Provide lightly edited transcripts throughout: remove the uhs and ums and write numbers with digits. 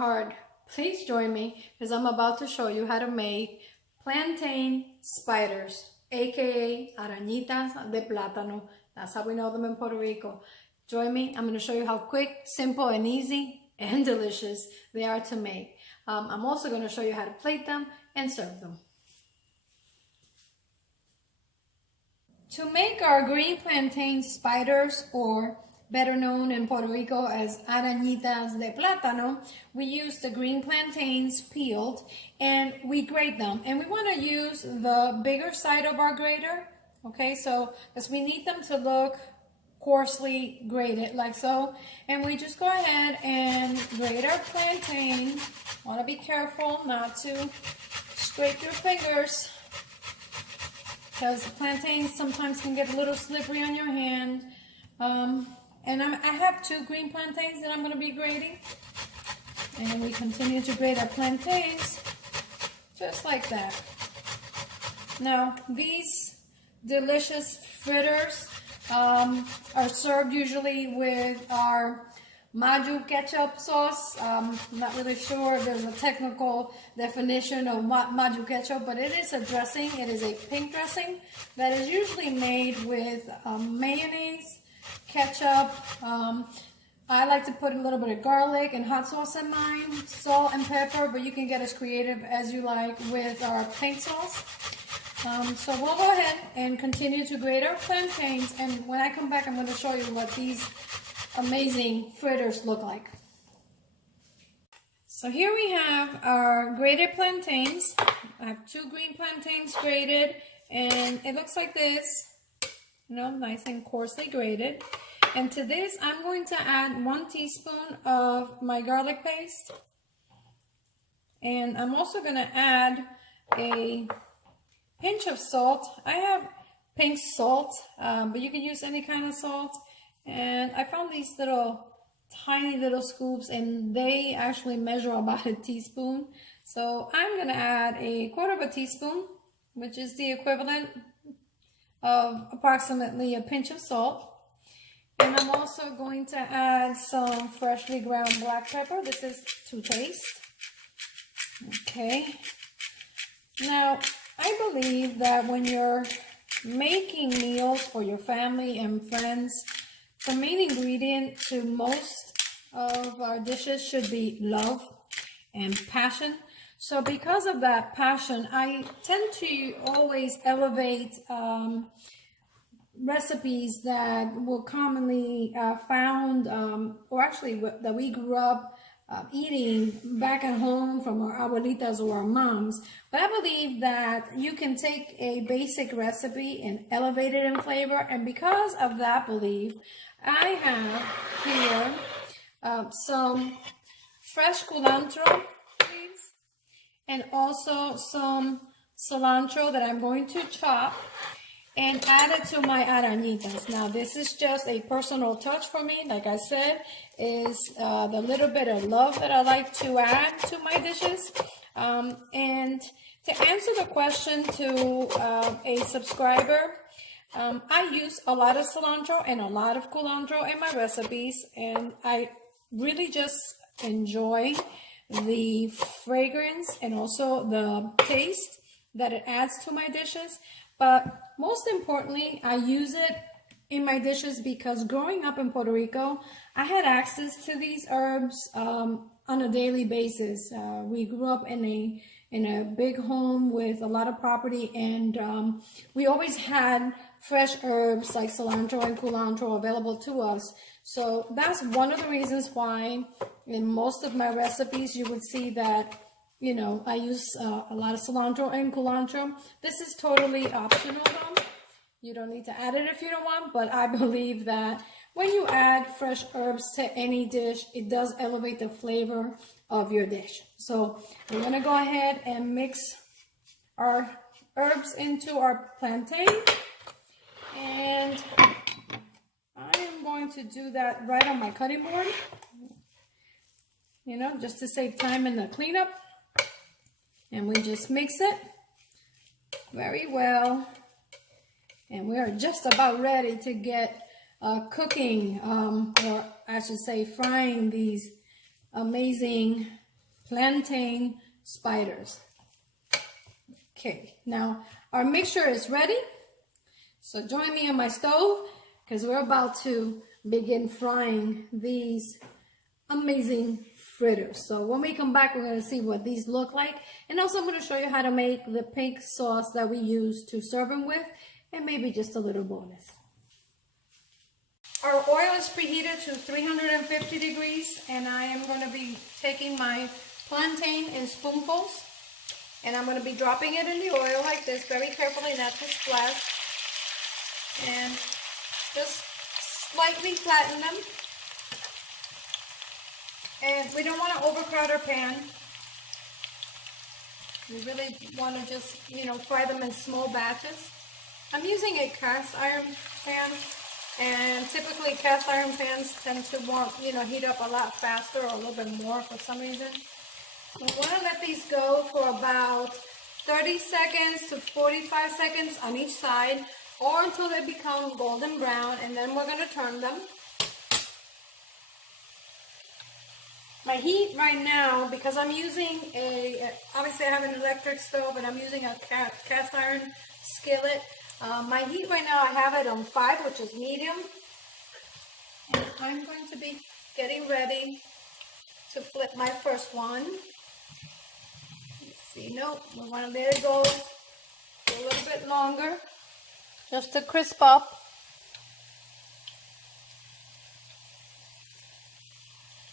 hard, please join me because I'm about to show you how to make plantain spiders, aka Arañitas de Plátano. That's how we know them in Puerto Rico. Join me. I'm going to show you how quick, simple, and easy and delicious they are to make. I'm also going to show you how to plate them and serve them. To make our green plantain spiders, or better known in Puerto Rico as Arañitas de Plátano, we use the green plantains peeled and we grate them. And we want to use the bigger side of our grater, okay? So, because we need them to look coarsely grated like so. And we just go ahead and grate our plantain. Want to be careful not to scrape your fingers, because the plantains sometimes can get a little slippery on your hand. And I have 2 green plantains that I'm going to be grating. And we continue to grate our plantains just like that. Now, these delicious fritters are served usually with our Maju ketchup sauce. I'm not really sure if there's a technical definition of Maju ketchup, but it is a dressing. It is a pink dressing that is usually made with mayonnaise, ketchup. I like to put a little bit of garlic and hot sauce in mine, salt and pepper, but you can get as creative as you like with our pink sauce. So we'll go ahead and continue to grate our plantains, and when I come back, I'm going to show you what these amazing fritters look like. So here we have our grated plantains. I have 2 green plantains grated, and it looks like this, you know, nice and coarsely grated. And to this, I'm going to add 1 teaspoon of my garlic paste, and I'm also going to add a pinch of salt. I have pink salt, but you can use any kind of salt. And I found these tiny little scoops, and they actually measure about a teaspoon. So I'm going to add a 1/4 teaspoon, which is the equivalent of approximately a pinch of salt. And I'm also going to add some freshly ground black pepper. This is to taste. Okay. Now, I believe that when you're making meals for your family and friends, the main ingredient to most of our dishes should be love and passion. So because of that passion, I tend to always elevate recipes that were commonly found, or actually that we grew up eating back at home from our abuelitas or our moms. But I believe that you can take a basic recipe and elevate it in flavor. And because of that belief, I have here some fresh culantro leaves and also some cilantro that I'm going to chop and add it to my arañitas. Now, this is just a personal touch for me. Like I said, is the little bit of love that I like to add to my dishes. And to answer the question to a subscriber, I use a lot of cilantro and a lot of culantro in my recipes, and I really just enjoy the fragrance and also the taste that it adds to my dishes. But most importantly, I use it in my dishes because growing up in Puerto Rico, I had access to these herbs on a daily basis. We grew up in a big home with a lot of property, and we always had fresh herbs like cilantro and culantro available to us. So that's one of the reasons why in most of my recipes you would see that, you know, I use a lot of cilantro and culantro. This is totally optional though. You don't need to add it if you don't want, but I believe that when you add fresh herbs to any dish, it does elevate the flavor of your dish. So we're going to go ahead and mix our herbs into our plantain. And I am going to do that right on my cutting board, you know, just to save time in the cleanup. And we just mix it very well. And we are just about ready to get cooking, or I should say frying these amazing plantain spiders. Okay, now our mixture is ready. So join me on my stove because we're about to begin frying these amazing fritters. So when we come back, we're going to see what these look like. And also I'm going to show you how to make the pink sauce that we use to serve them with, and maybe just a little bonus. Our oil is preheated to 350 degrees, and I am going to be taking my plantain in spoonfuls, and I'm going to be dropping it in the oil like this, very carefully, not to splash, and just slightly flatten them. And we don't want to overcrowd our pan. We really want to just, fry them in small batches. I'm using a cast iron pan, and typically cast iron pans tend to want, heat up a lot faster or a little bit more for some reason. We want to let these go for about 30 seconds to 45 seconds on each side, or until they become golden brown, and then we're going to turn them. My heat right now, because I'm using obviously I have an electric stove and I'm using a cast iron skillet. My heat right now, I have it on 5, which is medium. And I'm going to be getting ready to flip my first one. Let's see, nope, we want to let it go for a little bit longer, just to crisp up.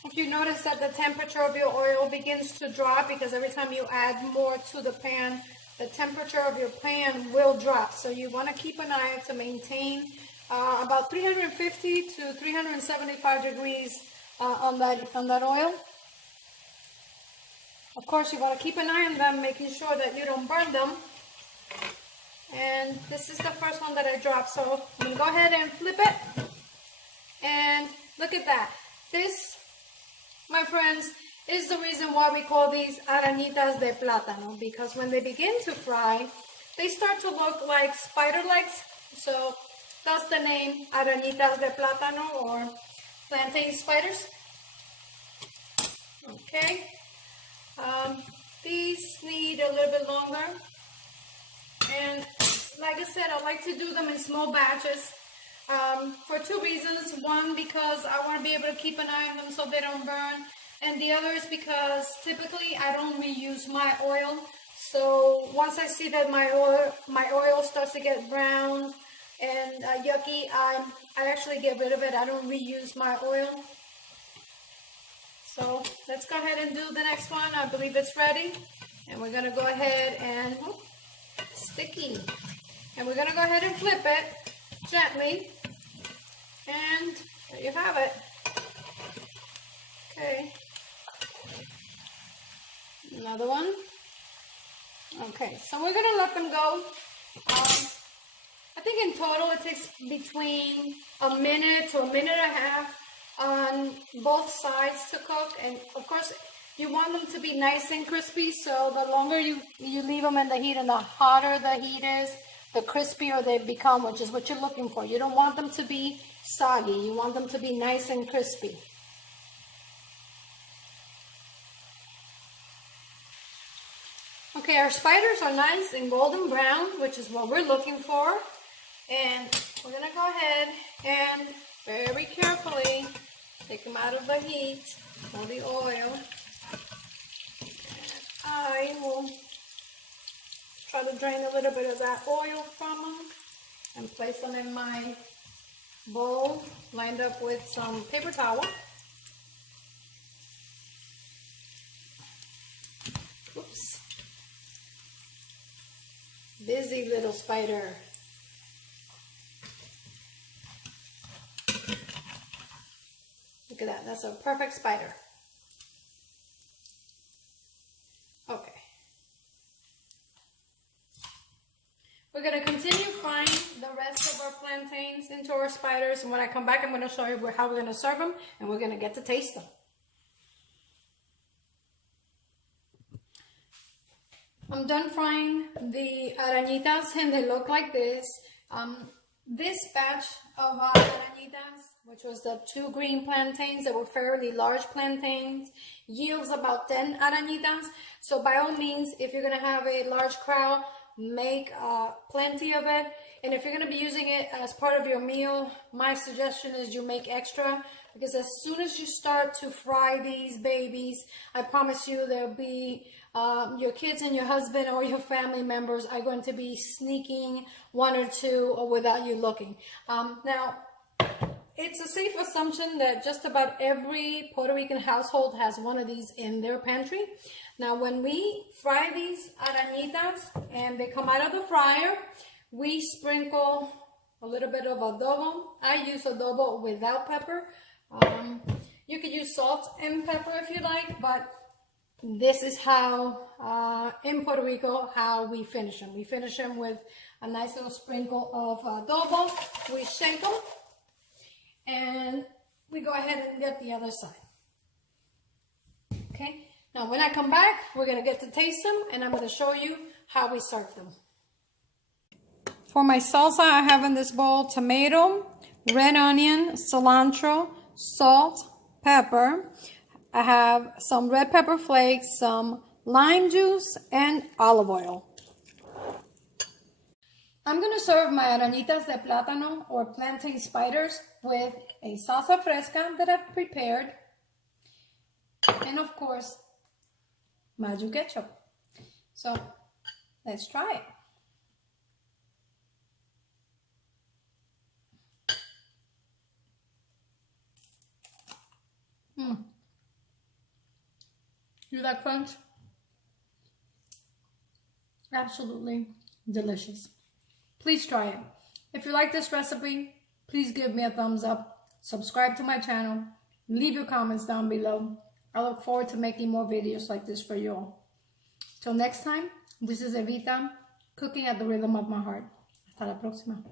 If you notice that the temperature of your oil begins to drop, because every time you add more to the pan, the temperature of your pan will drop. So you want to keep an eye to maintain about 350 to 375 degrees on that oil. Of course, you want to keep an eye on them, making sure that you don't burn them. And this is the first one that I dropped, so I'm going to go ahead and flip it. And look at that. This, my friends, is the reason why we call these Arañitas de Plátano, because when they begin to fry, they start to look like spider legs. So that's the name, Arañitas de Plátano, or plantain spiders. Okay. These need a little bit longer. And like I said, I like to do them in small batches for 2 reasons. One, because I want to be able to keep an eye on them so they don't burn. And the other is because typically I don't reuse my oil. So once I see that my oil starts to get brown and yucky, I actually get rid of it. I don't reuse my oil. So let's go ahead and do the next one. I believe it's ready. And we're going to go ahead and, sticky. And we're going to go ahead and flip it gently. And there you have it. Okay. Another one. Okay, so we're going to let them go. I think in total it takes between a minute to a minute and a half on both sides to cook. And of course, you want them to be nice and crispy, so the longer you leave them in the heat and the hotter the heat is, the crispier they become, which is what you're looking for. You don't want them to be soggy. You want them to be nice and crispy. Okay, our spiders are nice and golden brown, which is what we're looking for. And we're going to go ahead and very carefully take them out of the heat or the oil. I will try to drain a little bit of that oil from them and place them in my bowl lined up with some paper towel. Oops. Busy little spider. Look at that. That's a perfect spider. Okay. We're going to continue frying the rest of our plantains into our spiders, and when I come back, I'm going to show you how we're going to serve them, and we're going to get to taste them. I'm done frying the arañitas, and they look like this. This batch of arañitas which was the 2 green plantains that were fairly large plantains, yields about 10 arañitas. So by all means, if you're gonna have a large crowd, make plenty of it. And if you're gonna be using it as part of your meal, my suggestion is you make extra, because as soon as you start to fry these babies, I promise you there'll be your kids and your husband or your family members are going to be sneaking 1 or 2 or without you looking. Now, it's a safe assumption that just about every Puerto Rican household has one of these in their pantry. Now, when we fry these arañitas and they come out of the fryer, we sprinkle a little bit of adobo. I use adobo without pepper. You could use salt and pepper if you like, but this is how, in Puerto Rico, how we finish them. We finish them with a nice little sprinkle of adobo. We shake them, and we go ahead and get the other side. Okay, now when I come back, we're gonna get to taste them, and I'm gonna show you how we serve them. For my salsa, I have in this bowl tomato, red onion, cilantro, salt, pepper. I have some red pepper flakes, some lime juice, and olive oil. I'm going to serve my Arañitas de Plátano or plantain spiders with a salsa fresca that I've prepared, and of course, mayo ketchup. So, let's try it. You like crunch? Absolutely delicious. Please try it. If you like this recipe, please give me a thumbs up. Subscribe to my channel. Leave your comments down below. I look forward to making more videos like this for you all. Till next time, this is Evita, cooking at the rhythm of my heart. Hasta la próxima.